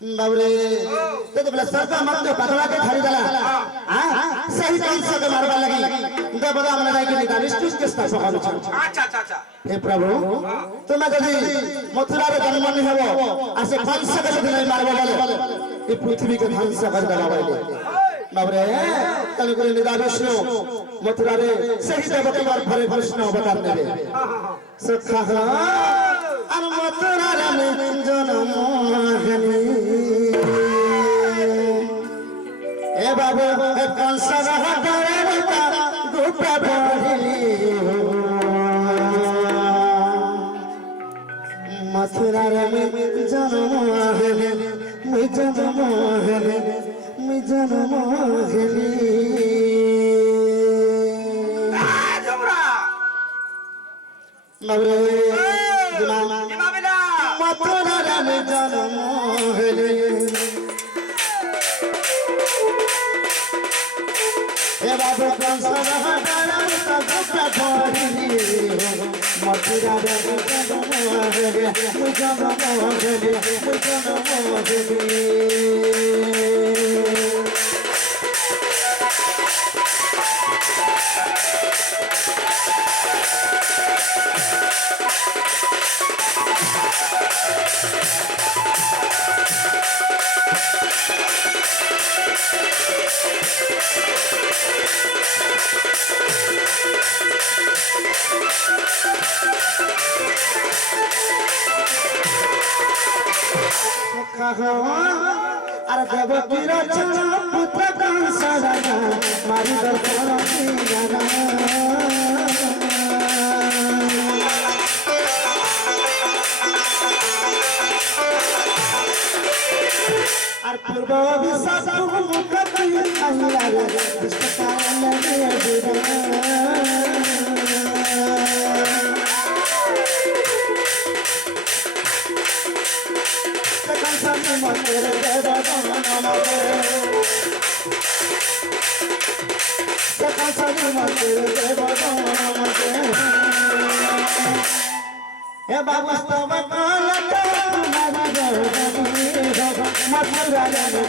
बाबरे तो बोला सरका मत दे पतला के खाली डाला हां सही कौन सा के मारवा लगी दे बड़ा हमने जाके निकाल स्टिच के स्टाफ करू छ अच्छा हे प्रभु तुम जदी मथुरा रे जन्म नहीं हबो आसे 500 के दिन मारवा वाले ये पृथ्वी के ध्वंस कर देला वाले बाबरे तने को निदा विष्णु मथुरा रे सही देवता और भरे कृष्ण अवतार देवे सखा अन मथुरा रे जन्म हनी ए बाबू ए कंस रहता गोपा बड़ी मथुरा रे जन्म हनी मैं जन्म हनी मैं जन्म हनी बाबरे मथुरा रे जन्म हनी हे बाबू कंस रहता गोपा बड़ी मथुरा रे जन्म हनी मैं जन्म हनी मैं जन्म हनी अरे देवकी रचना पुत्र कंस राजा मारी दर्शन गाना और पूर्व विशाख मुख अहिला रे विष्णुकाल हे बाबू स्तव कालता मथुरा रे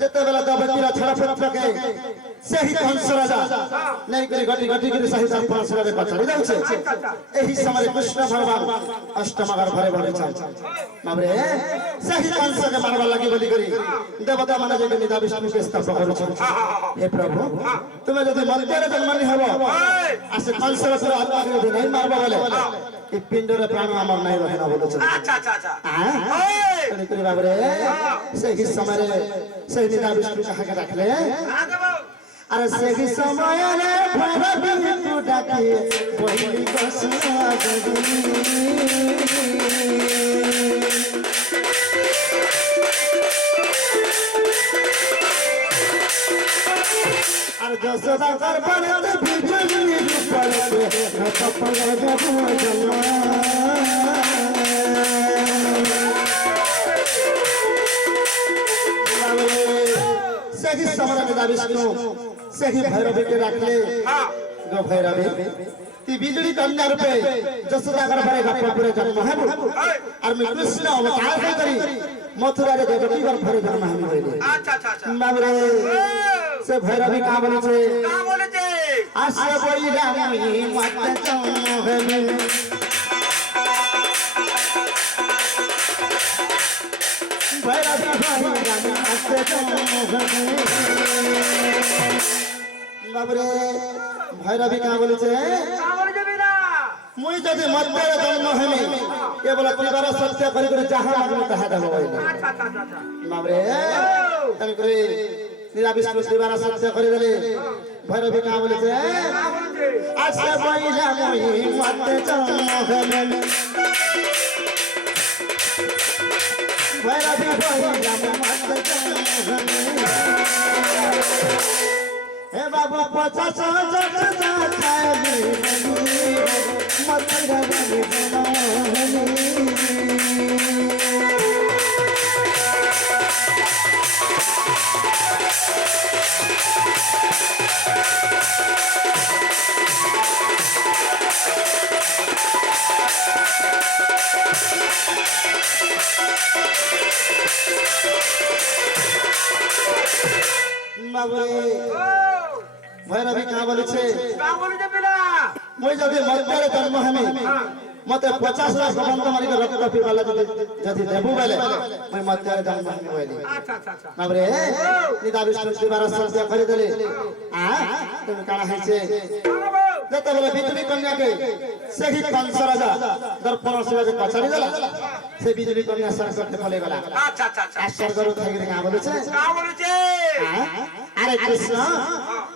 जते बेला दबकी छड़ पुत्र के सही कंस राजा नहीं करी गटी गटी के सही सब पांच रे पछड़ी जाउ छे एही समय कृष्ण भगवान अष्टमगर भरे भरे छ बाबरे सही कंस के मारवा लगी बोली करी देवता माने जे निदा विष्णु के स्तव करू छ हे प्रभु तुमे जदी मर्त्य रे जन्म नहीं हबो आसे कंस रे आत्मा के नहीं मारबा बोले ई पिंड रे प्राण अमर नहीं रहे ना बोले छ अच्छा हां करी बाबरे सही समय रे सही निदा विष्णु कहा के रखले अरे सही समय रे भगवान तू डाके पहिली कसना गगनी अरे जसदा कर बनत बिजली ऊपर से कपल जबो जला सही समय में विष्णु सही भैरवी के रखले गो भैरवी ती बिजली कन्या रूपे जसोदागर भरे गप्पपुरे जन्म है और मैं कृष्ण अवतार है करी मथुरा रे देवकी गर भरे जन्म है होइले अच्छा बाबरे से भैरवी का बोले छे आसे बोइला मुई मत जन्म है भैरवी भैरवी मत जन्म है बाबरे भैरवी का बोले छे मुई जदी मध्य जन्म हेमी केवल परिवार सत्य करी करे जहां मांगो तहा देबो अच्छा बाबरे तन करे निरा विष्णु परिवार सत्य करी देले भैरवी का बोले छे आसे बोइला मुई मत जन्म हेमी भैरवी भैया मत हे बाबू 50 भैरवी क्या बोले मुझे जब मध्य जन्म हमें मत 50 लाख बंद मारी रक्त पीवाला जदि देबू बेले मैं मध्य जन्म हमें बोली बाबरे निदा विष्णु शिवार संस्या कर देले आ तुम काना है से जते बोले बिजली कन्या के सही कंस राजा दर्पण शिवा के पछाड़ी देला से बिजली कन्या सरकर के फले गला अच्छा सरकर थाई के का बोले अरे कृष्ण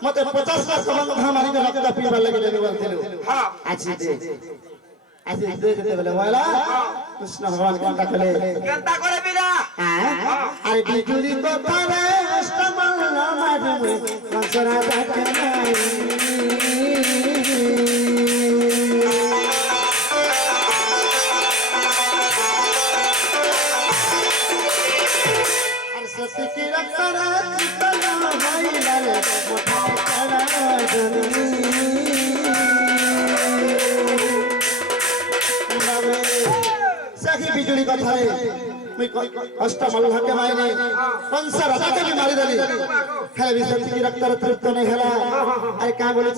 मत 50 लाख बंद मारी रक्त पीवाला के देबे बोलतेलु हां अच्छी दे ऐसे देखते बोले वाला कृष्ण भगवान गंता करे बिना अरे बिजुली को थारे अष्टमल माधव कंसरा जाके अरे सती की रखना चितना होइला रे मोटा करा जनी बिजुली कथा अष्टमल के मायने कंस राजा के भी मारी देली खेल भी सती की रक्त तृप्त नहीं हला अरे का बोले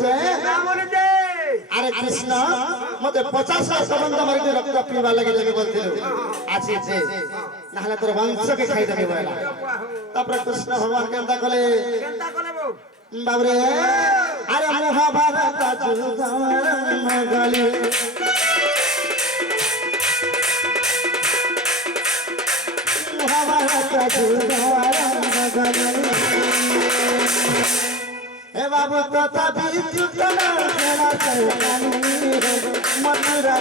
अरे कृष्ण मते 50 लाख बंद मारी के रक्त पीवा लगे लगे बोलते आछि से नहला तोर वंश के खाई देबे बोला तब कृष्ण भगवान के अंदा कले बाबरे अरे महाभारत जुगार गली हे बाबू तथा भी चुतना खेला चलनी मथुरा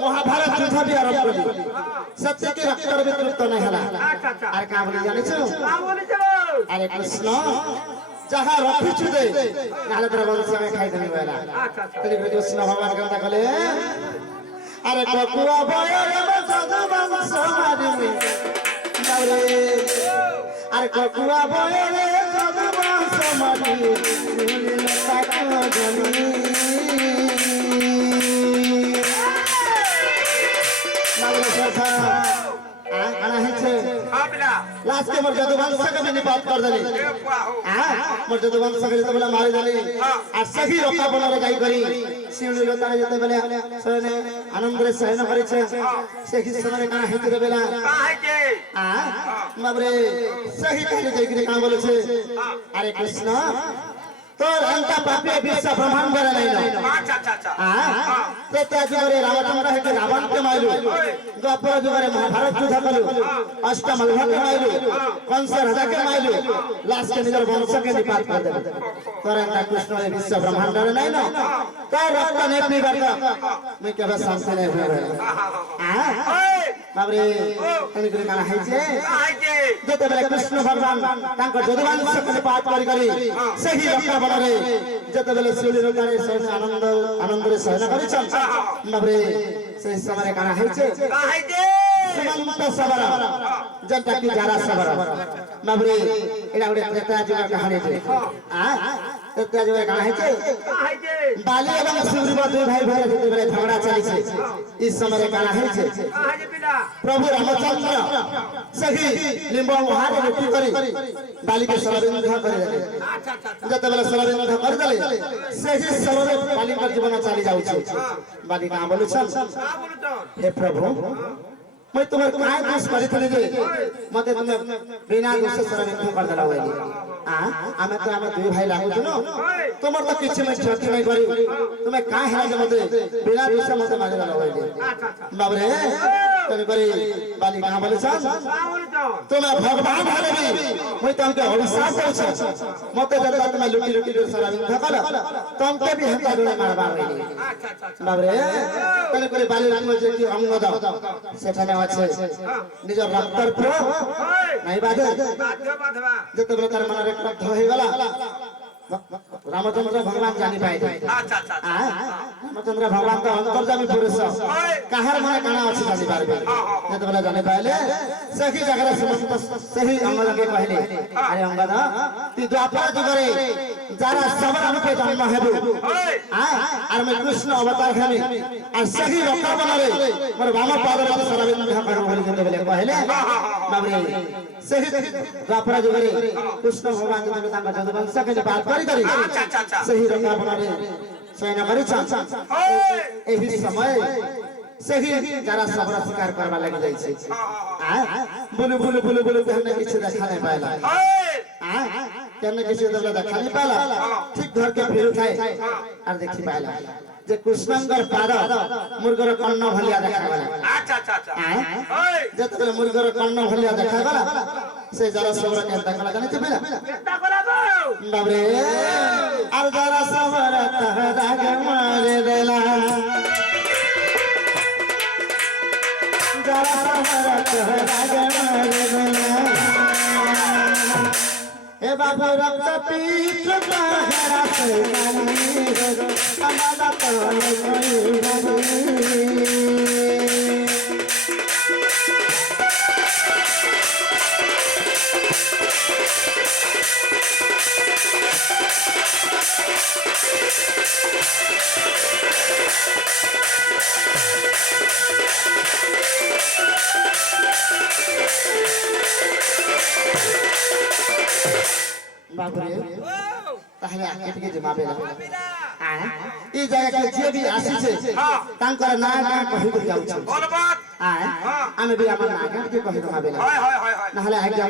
महाभारत युद्ध भी आरंभ करी सत्य के रक्त भी तृप्त नहीं हला अरे का बोले जाने छो अरे कृष्ण जहां रखी छुदे नाले तेरा वंश में खाई देने वाला तेरे कृष्ण भगवान कहता कले अरे ककुआ बया रे साधु वंश मारी अरे ककुआ बया रे साधु वंश मारी लता को जनी लास्ट के मोर जदुवंश के भी निपात कर देली मोर जदुवंश के जते बेला मारी देली आ सही रोका बनरे जाई करी शिवली लोता जते बेला सने आनंद रे सहन करै छै सही समय काना हेत रे बेला का है के बाबरे सही कहले जाई करी का बोले छै अरे कृष्ण तोर अंता पापी विश्व ब्रह्मांड करे नहीं अच्छा तो त्या जुगरे रावणचंद्र है के रावण के माइलु द्वापर जुगरे महाभारत युद्ध कलु अष्टमल के माइलु कंस राजा के माइलु लास्ट के निजर वंश के निपात कर दे तोर अंता कृष्ण है विश्व ब्रह्मांड करे नहीं ना तो रक्त ने पी करता मैं के बस शांति नहीं हुए बाबरे तनी करे काना है जे जते बेले कृष्ण भगवान तांको जदुवंश के निपात करी सही रक्षा बनरे जते बेले शिवली लोकारे सहन आनंद रे सहन करि छन बाबरे से समय काना है जे सुमंत सबरा जनता की जारा सबरा बाबरे एडा उडे त्रेता जुगा कहानी जे त्रेता जुगा काना है जे बाली एवं शिवजी दुई भाई भाई जते बेले झगड़ा चली छे इस समय काना है जे प्रभु रामचंद्र सही लिंब उहारे रोटी करी बाली के सरविंध करे जते बेले सरविंध कर देले सही सरवे बाली पर जीवन चली जाउ छे बाली का बोलु छन हे प्रभु मैं तुम्हें काय दोष करी थले जे मते तुमे बिना दोष सरविंध कर देला होइली ଆମେ ତ ଆମେ ଦୁଇ ଭାଇ ଲାଗୁଛୁ ନା তোমার তো কিছু মই ক্ষতি নাই করি তুমি কা হেলা যে মতে বিনা দোষে মতে মারিবা লগাইলে বাবরে তুমি করি বালি কা বলে চান তুমি ভগবান ভালবি মই তোমাকে অভিশাপ দেউছ মতে দাদা তুমি লুটি লুটি করে সারা দিন থাকালা তোমাকে भी हत्या করে মারবা হইনি বাবরে তুমি করি বালি রাখলো যে কি অঙ্গ দাও সেখানে আছে নিজের রক্তের প্র নাই বাধে যেতবেলে তার মনের এক রক্ত হয়ে গেল रामचंद्र भगवान जानी पाए रामचंद्र भगवान तो अंतर्जामी पुरुष काहर माने काना अछि जानी पारबे जेतबेला जानी पाइले सही जगह समस्त सही अंगद के कहले अरे अंगद तू द्वापर जुगरे जारा सबन अनुके जन्म हेबु और मैं कृष्ण अवतार हेमी और सही रक्षा बनारे मोर वाम पाद रे सरबिंद ठाकुर बोली जेतबेले कहले बाबरे सही द्वापर जुगरे कृष्ण भगवान जेतबेले तांका जदुवंश के बात करी सही रक्षा बनारे सैन्य करी एही समय सही जरा सब शिकार करबा लग जाय छै बोले बोले बोले बोले हमने किछ देखा नहीं पाला केने किछ देखा नहीं पाला ठीक घर के फेर उठाए और देखि पाला जे कृष्णंगर पाद मुर्गर कर्ण भलिया देखा गला जत मुर्गर कर्ण भलिया देखा गला से जरा सबरा के देखला कने चबेला बाबरे और जरा सबरा तहरा के मारे देला जरा सबरा तहरा के मारे देला ए बाबू रक्त पीठ पहरा से काली हमारा तो बाबरे ताहले आके के जमाबेला ई जगह के जे भी आसी छे तांकर ना ना कहि के जाउ छे बोल बात आमे भी हमर नागा के कहि जमाबेला हाय हाय हाय नाहले आके